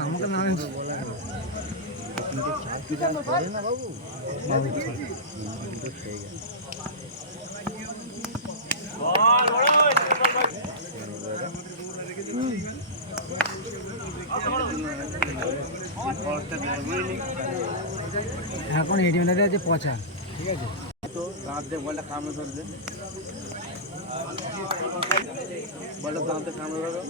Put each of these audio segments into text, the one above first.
আমাকে না আনছি। এখন দাদা আছে পচা ঠিক আছে তো দাঁত দিয়ে বলটা কামড়ে ধরবে। বলটা দাঁতে কামড়ে ধরো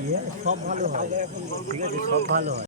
ইয়ে, সব ভালো হয়। ঠিক আছে সব ভালো হয়।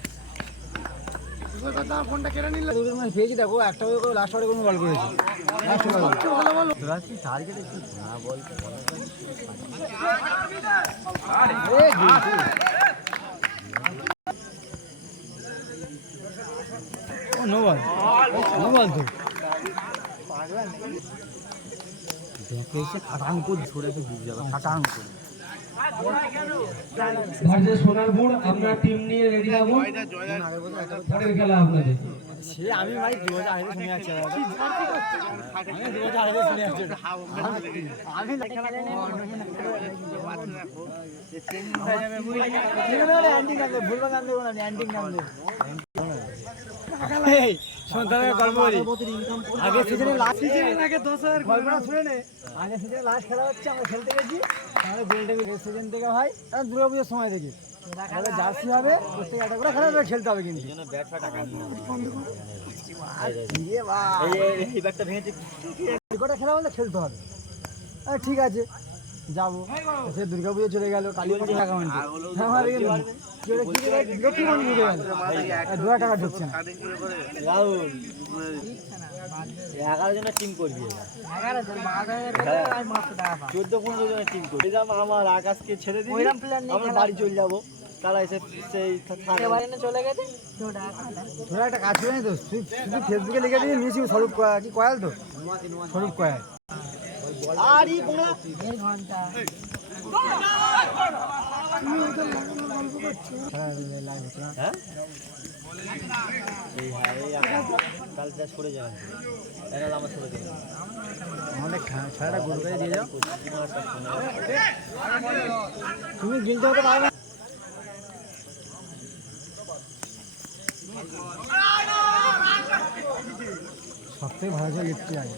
ফোনটা কেড়ে নিল দুটো ম্যাচ পেয়েছি দেখো একটা করে করে লাস্ট কোনো বল করেছি লাস্ট করে যাবে খাটাং করে। ভারতের সোনারপুর আপনার টিম নিয়ে রেডি থাকুন পরের খেলা আপনাদের। সে আমি ভাই দু হাজার আগে শুনে যাচ্ছি আমি দু হাজার আগে শুনে যাচ্ছি আমি অ্যান্টিং নাম দেবো ভুলবা নাম দেবো না অ্যান্টিং নাম দেবো গল্প বলি আগে সিজনে লাস্ট সিজনে আগে দশ হাজার গল্পটা শুনে নে। আগে সিজনে লাস্ট খেলা হচ্ছে আমরা খেলতে গেছি। থেকে হয় আর দুর্গা পুজোর সময় থেকে। তাহলে জার্সি হবে প্রত্যেক একটা করে খেলা খেলতে হবে কিন্তু। খেলা হলে খেলতে হবে। ঠিক আছে। যাব। সে দুর্গা পুজো চলে গেল কালী পুজো টাকা মানছে। আমার দু হাজার টাকা ঢুকছে না। রাহুল এগারো জনের টিম করবি চোদ্দ পনেরো জনের টিম করবি। আমার আকাশকে ছেড়ে দিই আমরা বাড়ি চলে যাব। তারা এসে সেই চলে গেছে? তোরা একটা কাজ করে তো। তুই ফেসবুকে লিখে দিয়ে নিয়েছি স্বরূপ কি কয়াল তো? স্বরূপ কয়াল আরে গরু গাড়ি দিয়ে যাও। তুমি গিলতে হতে পারবে। সব থেকে ভালো লিফটি আগে